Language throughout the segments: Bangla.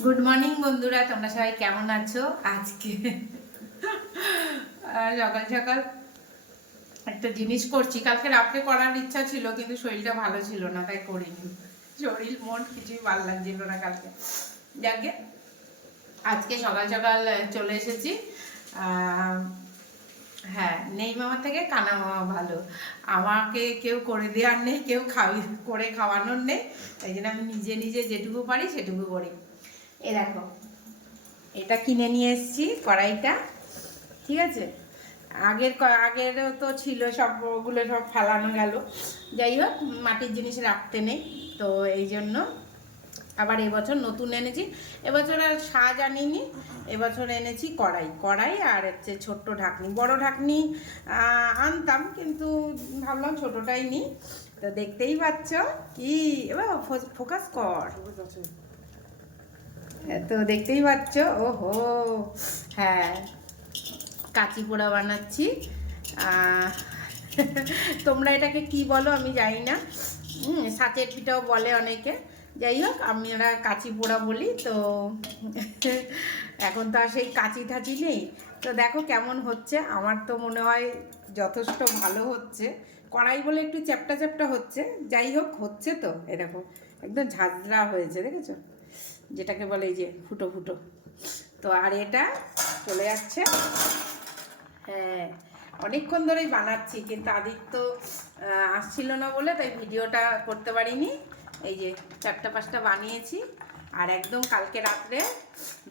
গুড মর্নিং বন্ধুরা, তোমরা সবাই কেমন আছো? আজকে সকাল সকাল একটা জিনিস করছি। কালকে রাত্রে করার ইচ্ছা ছিল, কিন্তু শরীরটা ভালো ছিল না, তাই করিনি। শরীর মন কিছুই ভালো লাগছিল না কালকে। যাকে আজকে সকাল সকাল চলে এসেছি। হ্যাঁ, নেই মামা থেকে কানা মামা ভালো। আমাকে কেউ করে দেওয়ার নেই, কেউ করে খাওয়ানোর নেই। তাই জন্য আমি নিজে নিজে যেটুকু পারি সেটুকু করি। এ দেখো, এটা কিনে নিয়ে এসেছি কড়াইটা, ঠিক আছে। আগের তো ছিল, সবগুলো সব ফেলানো গেল। যাই হোক, মাটির জিনিস রাখতে নেই, তো এই জন্য আবার এবছর নতুন এনেছি। এবছর আর সাজ আনিনি, এবছর এনেছি কড়াই আর হচ্ছে ছোট্ট ঢাকনি। বড় ঢাকনি আনতাম, কিন্তু ভাবলাম ছোটটাই নিই। তো দেখতেই পাচ্ছ কি, এবার ফোকাস কর। তো দেখতেই পাচ্ছ, ওহো, হ্যাঁ, কাঁচি পোড়া বানাচ্ছি। তোমরা এটাকে কি বলো আমি জানি না, সাঁচের পিঠাও বলে অনেকে। যাই হোক, আমরা কাঁচি পোড়া বলি। তো এখন তো আর সেই কাঁচি ঠাচি নেই। তো দেখো কেমন হচ্ছে, আমার তো মনে হয় যথেষ্ট ভালো হচ্ছে। কড়াই বলে একটু চ্যাপটা চ্যাপটা হচ্ছে, যাই হোক হচ্ছে। তো এরকম একদম ঝাঁঝরা হয়েছে, দেখেছো, যেটাকে বলে এই যে ফুটো ফুটো। তো আর এটা চলে যাচ্ছে। হ্যাঁ, অনেকক্ষণ ধরেই বানাচ্ছি, কিন্তু আদিত্য আসছিল না বলে তাই ভিডিওটা করতে পারিনি। এই যে 4-5টা বানিয়েছি। আর একদম কালকে রাত্রে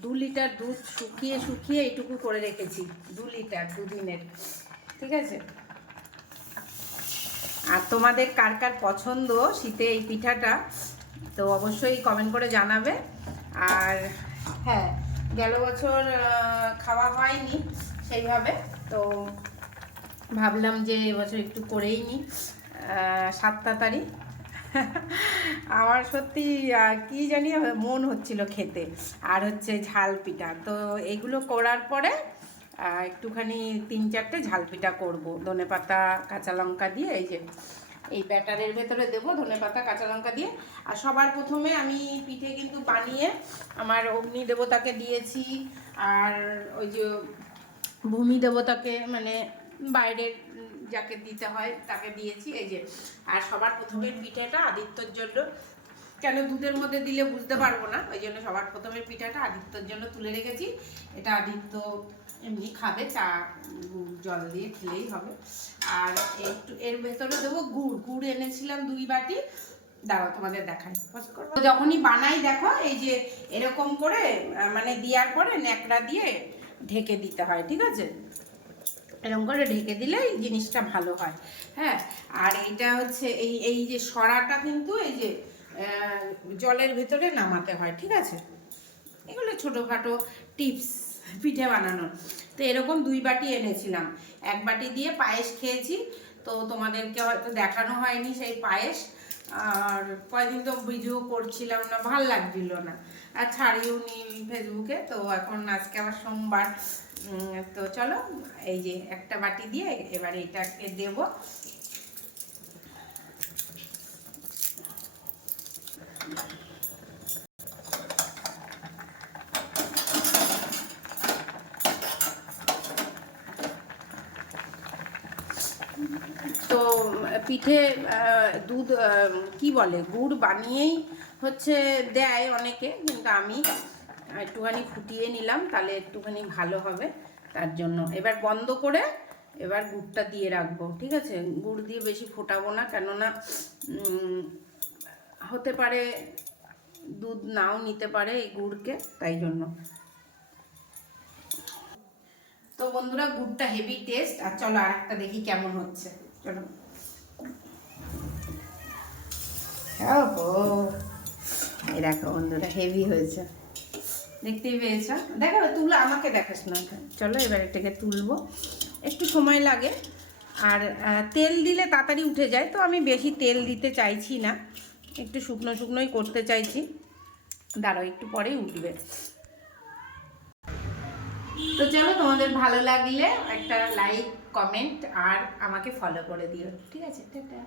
2 লিটার দুধ শুকিয়ে এইটুকু করে রেখেছি। 2 লিটার দুদিনের, ঠিক আছে। আর তোমাদের কার কার পছন্দ শীতে এই পিঠাটা, তো অবশ্যই কমেন্ট করে জানাবে। আর হ্যাঁ, গেল বছর খাওয়া হয়নি সেইভাবে, তো ভাবলাম যে এবছর একটু করেই নিই। 7 তারিখ আমার সত্যি কি জানি মন হচ্ছিল খেতে। আর হচ্ছে ঝাল পিঠা, তো এগুলো করার পরে একটুখানি 3-4টে ঝাল পিঠা করবো ধনেপাতা কাঁচা লঙ্কা দিয়ে। এই যে এই ব্যাটারের ভেতরে দেবো ধনেপাতা কাঁচা লঙ্কা দিয়ে। আর সবার প্রথমে আমি পিঠে কিন্তু বানিয়ে আমার অগ্নি দেবতাকে দিয়েছি, আর ওই যে ভূমি দেবতাকে, মানে বাইরের যাকে দিতে হয় তাকে দিয়েছি। এই যে, আর সবার প্রথমের পিঠাটা আদিত্যর জন্য, কেন দুধের মধ্যে দিলে বুঝতে পারবো না, ওই জন্য সবার প্রথমের পিঠাটা আদিত্যর জন্য তুলে রেখেছি। এটা আদিত্য এমনি খাবে, চা জল দিয়ে খেলেই হবে। আর একটু এর ভেতরে দেবো গুড় এনেছিলাম 2 বাটি। দাঁড়াও তোমাদের দেখাই, যখনই বানাই দেখো এই যে এরকম করে মানে দেওয়ার পরে ন্যাকড়া দিয়ে ঢেকে দিতে হয়, ঠিক আছে। এরকম করে ঢেকে দিলেই জিনিসটা ভালো হয়। হ্যাঁ, আর এইটা হচ্ছে এই যে সরাটা কিন্তু এই যে জলের ভেতরে নামাতে হয়, ঠিক আছে। এগুলো ছোটোখাটো টিপস পিঠে বানানোর। তো এরকম 2 বাটি এনেছিলাম। 1 বাটি দিয়ে পায়েস খেয়েছি, তো তোমাদেরকে হয়তো দেখানো হয়নি সেই পায়েস। আর কয়েকদিন তো ভিডিও করছিলাম না, ভাল লাগছিল না, আর ছাড়িও নি ফেসবুকে। তো এখন আজকে আবার সোমবার, তো চলো এই যে একটা বাটি দিয়ে এবার এটাকে দেব। তো পিঠে দুধ কি বলে গুড় বানিয়েই হচ্ছে দেয় অনেকে, কিন্তু আমি একটুখানি ফুটিয়ে নিলাম, তাহলে একটুখানি ভালো হবে। তার জন্য এবার বন্ধ করে এবার গুড়টা দিয়ে রাখবো, ঠিক আছে। গুড় দিয়ে বেশি ফোটাবো না, কেননা হতে পারে দুধ নাও নিতে পারে এই গুড়কে, তাই জন্য। তো বন্ধুরা, গুড়টা হেভি টেস্ট। আর চলো আর একটা দেখি কেমন হচ্ছে, চলো। হ্যাঁ, এই দেখো বন্ধুরা, হেভি হয়েছে, দেখতেই পেয়েছো। দেখো তুলো, আমাকে দেখাস না। চলো এবার এটাকে তুলবো, একটু সময় লাগে। আর তেল দিলে তাড়াতাড়ি উঠে যায়, তো আমি বেশি তেল দিতে চাইছি না, একটু শুকনো শুকনোই করতে চাইছি। দাঁড়াও, একটু পরেই উঠবে। তো চলো, তোমাদের ভালো লাগলে একটা লাইক কমেন্ট আর আমাকে ফলো করে দিও, ঠিক আছে। টাটা।